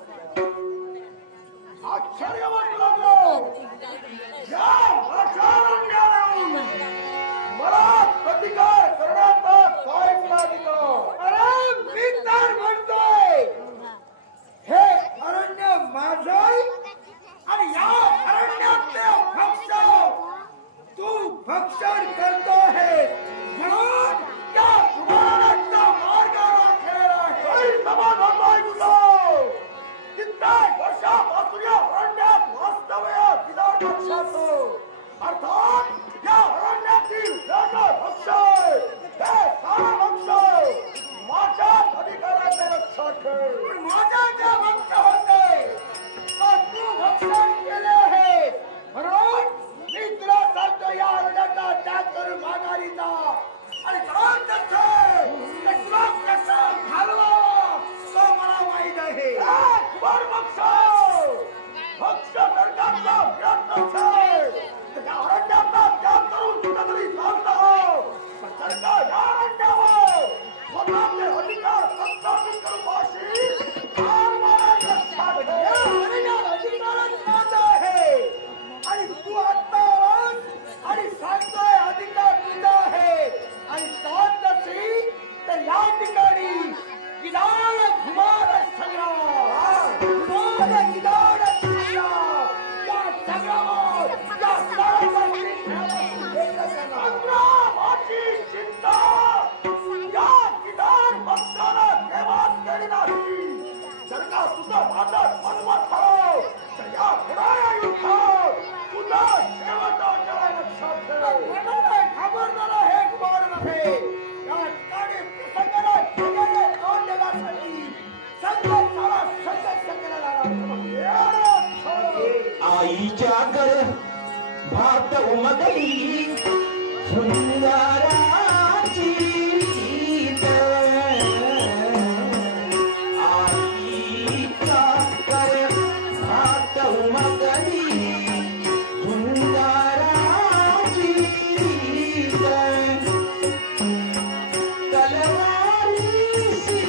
आश्चर्य वाटू लागलं. या आचार्यावरून मला प्रतिकार करण्याचा काय अधिकार? अरे मी तर म्हणतोय हे अरण्य माझं आणि या अरण्यातले भक्षक तू भक्षण करतो आहे म्हणून या तुम्हाला मार्ग राखेल आहे. समाधान नाही कित्येक वर्षापासून या अरण्यात वास्तव्य बिदाड भक्षाचं अर्थात या अरण्यातील भक्षय हे सारा भक्षय माझ्याच अधिकाराचे लक्षात ठेव. माझ्या ज्या भक्त होते तू भक्षण केले आहे म्हणून मी तुला सांगतो या अरण्याचा त्याग करून माघारी जा आणि तुला कसं घालवा तो मला माहित आहे. भक्ष नरकाचा प्रयत्न या अरण्याचा त्याग करून कुठेतरी चालत आहो पण सरकार या अरण्यावर स्वतःचे अधिकार प्रस्थापित करू पाशील अधिकारच माझा आहे आणि तू आता आणि सांगतोय अधिकार तुझा आहे आणि नसेल तर या ठिकाणी गिदाड घुमाड संग्राम गिदाड संग्राम या संग्रामात या संग्रामाची चिंता या गिदाड पक्षाला केव्हाच केली नाही. जर का तुझं भांडण मनवत ठरव तर या होणाऱ्या युद्धात तुझा शेवटचा जय लक्षात ठेव. खबरदार हे कुमार नव्हे या ठिकाणी प्रसंगाला ठिकाणी तोंड देण्यासाठी संघर्ष सारा संघर्ष आईच्या घर भात उमगली सुंदराची आईच्या घर भात उमगली सुंदराची तलवारीशी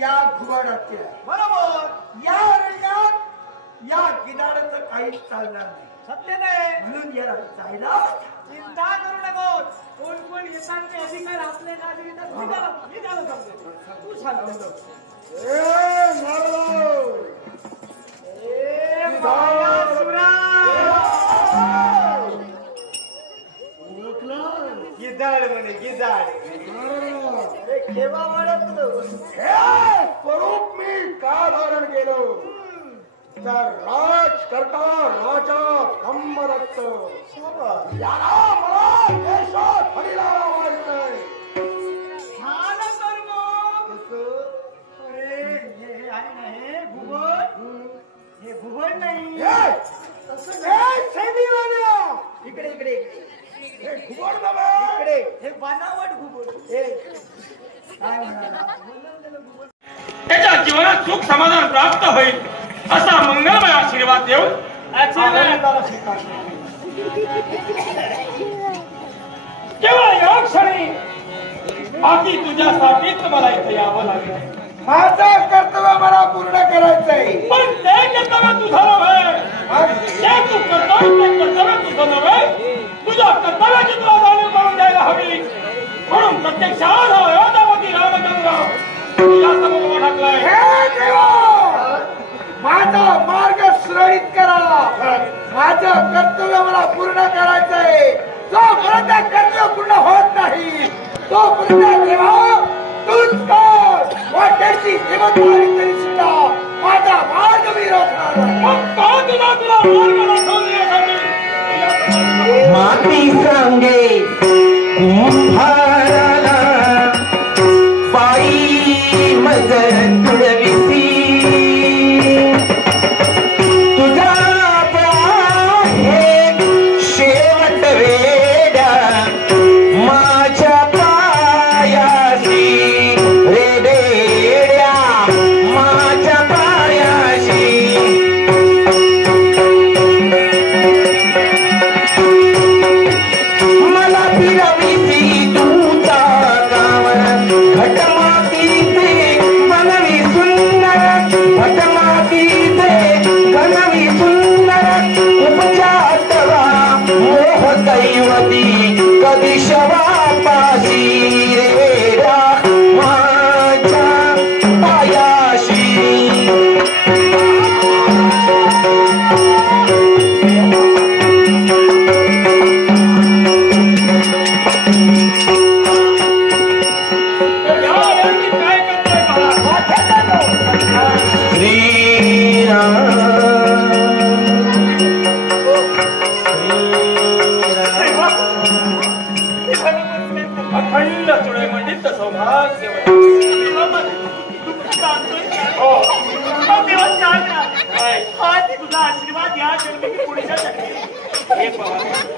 या घुबाडाचे बरोबर या अरण्यात या गिदाडाचं काहीच चालणार नाही. सत्य नाही म्हणून याला जायला चिंता करू नको. कोण कोण येतात ते अधिकार आपले नागरिकांना मी त्याला समजेल. तू सांग गिदाड म्हणे गिदाड केव्हा वाढत हे स्वरूप मी का धारण केलो तर राज करता राजा संबरक्त याला मला देशात हरिला लावायचंय. झालं तर मग अरे हे आहे ना हे भुवन हे भुवन नाही इकडे इकडे हे घुबड बाबा इकडे हे बनावट घुबड हे काय म्हणाला त्याच्या जीवनात सुख समाधान प्राप्त होईल असा मंगलमय आशीर्वाद देऊन केवळ या क्षणी बाकी तुझ्यासाठीच मला इथे यावं लागेल. माझं कर्तव्य मला पूर्ण करायचंय. पण ते कर्तव्य तुझं नव्हे. जे तू करतोय ते कर्तव्य तुझं नव्हे. तुझ्या कर्तव्याची तुला जाणीव करून द्यायला हवी. म्हणून प्रत्यक्षात अयोध्यावती रामचंद्र या समोर उभा ठाकलाय. हे देवा, माझा मार्ग सुरळीत करा. माझं कर्तव्य मला पूर्ण करायचंय. जोपर्यंत कर्तव्य पूर्ण होत नाही तोपर्यंत देवा तूच कर. वाटेची जबाबदारी तरी सुद्धा माझा मार्ग मी रोखणार नाही. मग का तुला मार्ग दाखवण्यासाठी माती सांगे कुंभाराला पायी मज तुडविसी तुझा आहे शेवट वेड्या माझ्या पायाशी रे रेड्या माझ्या पायाशी मला फिरविसी तुझा गावर घटमातीचे बनवी सुंदर घटमातीचे बनवी सुंदर उपजातवा मोह दैवती कधी शवापाशी रेडा माझ्या पायाशी या यांनी काय करतोय मला? श्रीराम अखंड चुडेमंडित सौभाग्य तुझा आशीर्वाद या जन्मी पुढच्या जन्मी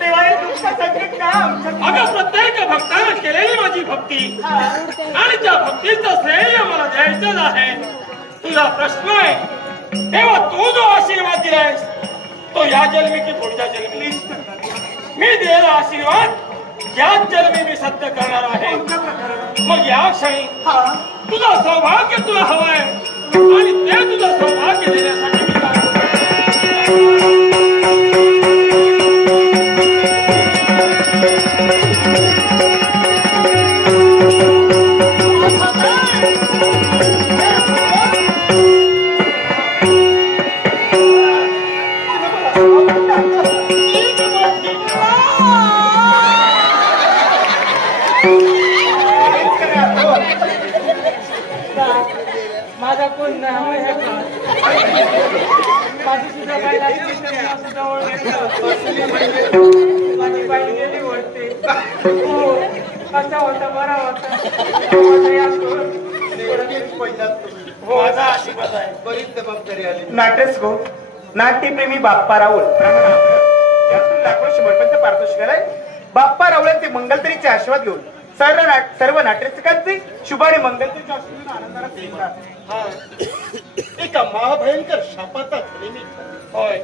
तेव्हा हे दुःख संकट काय अगं प्रत्येक भक्तानं केलेली माझी भक्ती आणि त्या भक्तीचं श्रेय मला द्यायचंच आहे. तुझा प्रश्न आहे तेव्हा तू जो आशीर्वाद दिलायस तो या जन्मी की पुढच्या जन्मी मी दिलेला आशीर्वाद याच जन्मी मी सत्य करणार आहे. मग या क्षणी तुझं सौभाग्य तुला हवंय आणि ते तुझं सौभाग्य देण्यासाठी मी काय माझा कोण नाही माझी सुद्धा बाई लागली सुद्धा माझी बाई गेली वाटते. हो असा होता बरा होता. माझा आशीर्वाद आहे. बरीच जबाबदारी आली. नाट्यस गो नाट्यप्रेमी बाप्पा राऊळ यातून लाखो शंभरपर्यंत पारितोषिक आलंय. बाप्पा राऊळांचे मंगलतरीचे आशीर्वाद घेऊन सर्व नाट्यरसिकांचे शुभ आणि मंगलतरीचे आशीर्वाद आनंदाला स्वीकार. एका महाभयंकर शापाचा प्रेमी होय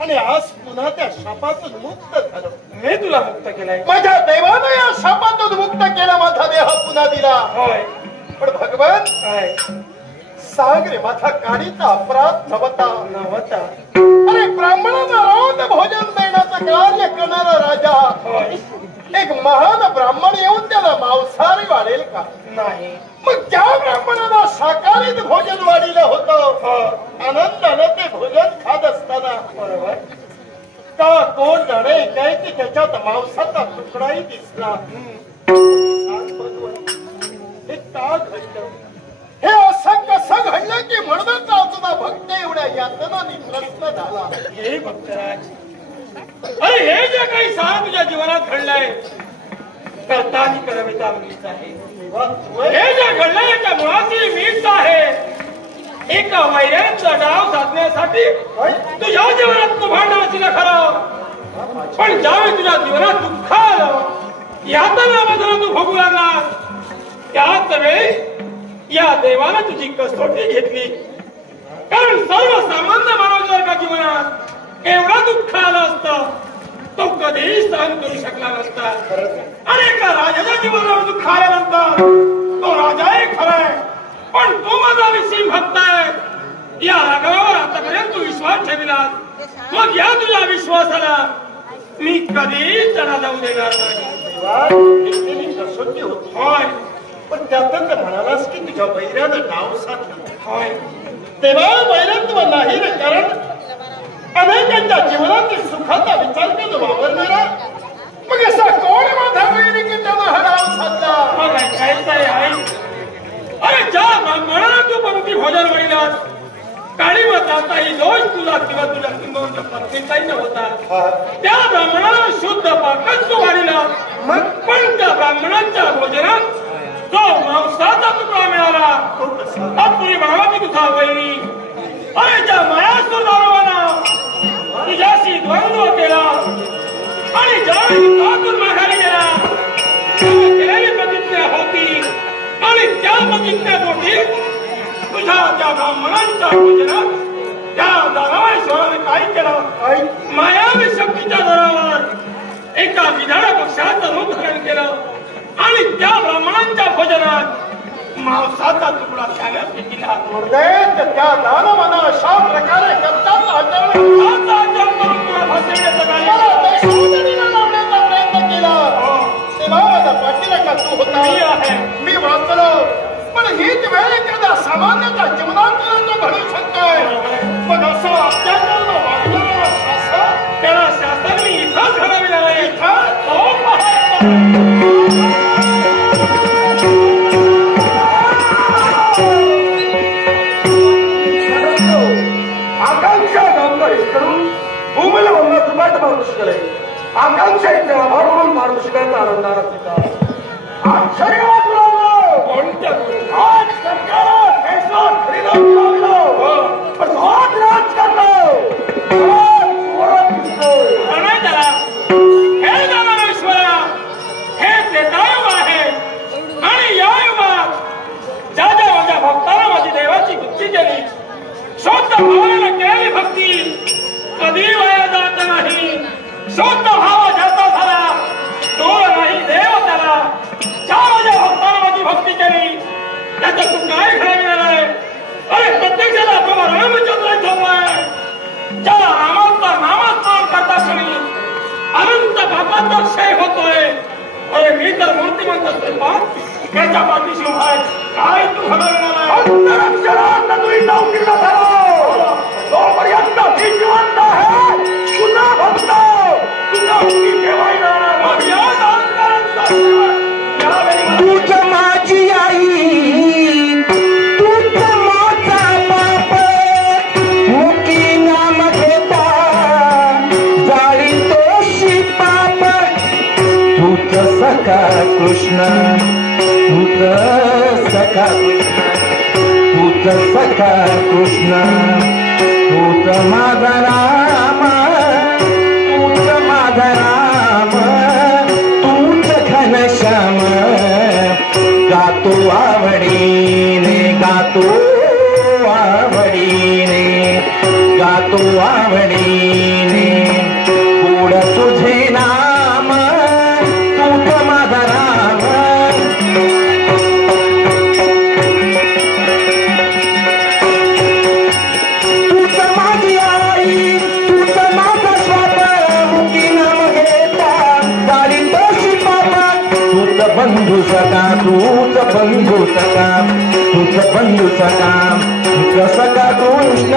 आणि आज पुन्हा त्या शापातून मुक्त झालो. मी तुला मुक्त केलाय. माझ्या देवानं या शापातून मुक्त केला. माझा देह पुन्हा दिला. होय पण भगवान काय सागरे माझा काडीचा अपराध नव्हता. नव्हता. अरे ब्राह्मणांना रावत भोजन देण्याचं कार्य करणारा राजा होय एक महान ब्राह्मण येऊन त्याला मांसाहारी वाढेल का? नाही. मग ज्या ब्राह्मणाला शाकाहारीत भोजन वाढीलं होतं आनंदानं ते भोजन खात असताना बरोबर का कोण जाणे काय की त्याच्यात मांसाचा तुकडाही दिसला. हे का घडलं? हे असं कसं घडलं की म्हणूनच तुझा भक्त एवढ्या यातनांनी प्रश्न झाला. हे भक्तराज अरे हे जे काही सार तुझ्या जीवनात घडलंय करता आणि करविता मीच आहे. हे जे घडलंय त्या मुळाची मीच आहे. एका वैऱ्यांचा डाव साधण्यासाठी तुझ्या जीवनात तू भांडण ना खरं. पण ज्यावेळी तुझ्या जीवनात दुःख आलं यातना बदल तू भोगू लागला त्याच वेळी या देवाने तुझी कसोटी घेतली. कारण सर्वसामान्य मानवाच्या जीवनात एवढा दुःख आलं असतं तो कधीही सहन करू शकला नसता. आणि एका राजाच्या जीवनावर दुःख आल्यानंतर तो राजाही खराय, पण तो माझा निसीम भक्त आहे. या रागावर आतापर्यंत तू विश्वास ठेवलास, मग या तुझ्या विश्वासाला मी कधीच चढा जाऊ देणार नाही. कसोटी होती, होय पण त्यातच म्हणालास की तुझ्या वैरानं नाव साधलं. होय तेव्हा वैरत्व नाही रे, कारण अनेकांच्या जीवनातील सुखाचा विचार करून वावरणारा मग असा कोण माझा वैरी की त्यानं हा नाव साधला. मग ऐकायचं आहे. अरे ज्या ब्राह्मणाला तू पंक्ती भोजन वळीलास, काळी माताचाही दोष तुला किंवा तुझ्या किंवा पत्नीचाही नव्हता. त्या ब्राह्मणाला शुद्ध पाकच तू वाढीला, मग पण त्या ब्राह्मणाच्या भोजनात जो मांसाचा तुकडा मिळाला तुझी म्हणावा की तुझा वैरी. अरे ज्या मायासूर दानवानं तुझ्याशी द्वंद्व केला आणि ज्यावेळी तुझ्यातून माघारी गेला केलेली प्रतिज्ञा होती आणि त्या प्रतिज्ञेपोटी तुझ्या त्या ब्राह्मणांच्या भोजनात त्या दानवेश्वराने काय केलं, मायावी शक्तीच्या जोरावर एका विधान पक्षाचं रूप धारण केलं आणि त्या ब्राह्मणांच्या भोजनात मांसाचा तुकडा त्याने दिला. त्या दानवानं अशा प्रकारे करतात प्रयत्न केला. तेव्हा माझा पाठीला तू होता, मी वाचलो. पण हीच वेळ एखाद्या सामान्याच्या जीवनात तो घडू शकतोय. पण असं अत्याचार वागणारा शासन, त्याला शासन मी इथंच घडविलं आहे. आकांक्षा करून भूमीला म्हणून तुबाट मारू शकले. आकांक्षा इथे आभार म्हणून मारू शिकायचा आनंदाला तिचा आश्चर्य वाटलं. कोणत्या आज सरकार देशात खरीदून लावलं, पण आज राजकारण हे दानवेश्वरा, हे त्रेतायुग आहे आणि या युगात ज्या ज्या माझ्या भक्ताला माझी देवाची भक्ती केली, शुद्ध भावानं केलेली भक्ती कधी वाया जात नाही. शुद्ध भाव ज्याचा झाला तो नाही देव त्याला. ज्या माझ्या भक्ताला माझी भक्ती केली त्याचं तू काय घडविणार आहे. अरे प्रत्यक्षाला प्रभा रामचंद्र ठेवलाय. ज्या रामाचा नामस्मरण करता क्षणी अनंत पापाचा क्षय होतोय. अरे मी तर मूर्तिमंत स्वरूपात त्याच्या पाठीशी उभा आहे. काय तू घडवणार आहे. अंतरक्षरात तुझी नौकीला झालो तोपर्यंत ही जिवंत आहे. तुझा भक्त तुझा मुक्ती ठेवाई राहणार. मग या संस्कारांचा शेवट यावेळी तूच माझी आई, तूच माझा बाप, मुकी नाम घेता जाळी तोशी पाप. तूच सखा कृष्ण, तूच सखा कृष्ण, तूच सखा कृष्ण, तूच माझा राम, तूच माझा राम, तूच घनश्याम. गातो आवडीने, गातो आवडीने, गातो आवडीने, पुढ तुझे नाम, तूच माझा राम. तूच माझी आई, तूच माझा स्वाप, मुकी नाम घेता गाडी तोशी पापा. तूच बंधू सका, तूच बंधू सका, तूच बंधू सका, तूच सका कृष्ण,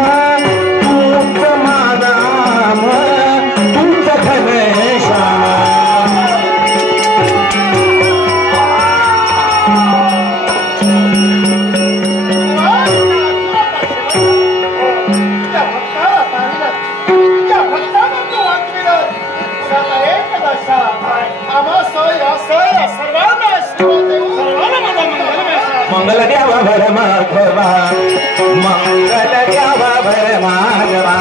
तूच माझा राम, तूच घनश्याम. त्या भक्ताला पाहिलं, त्या भक्तानं तो वाचविलं. त्याला एक दशा आम्हा सोय असं सर्वांना आशीर्वाद देऊ. सर्वांना माझा मंगल द्यावा भर माधवा, मंगल द्यावा भर माधवा.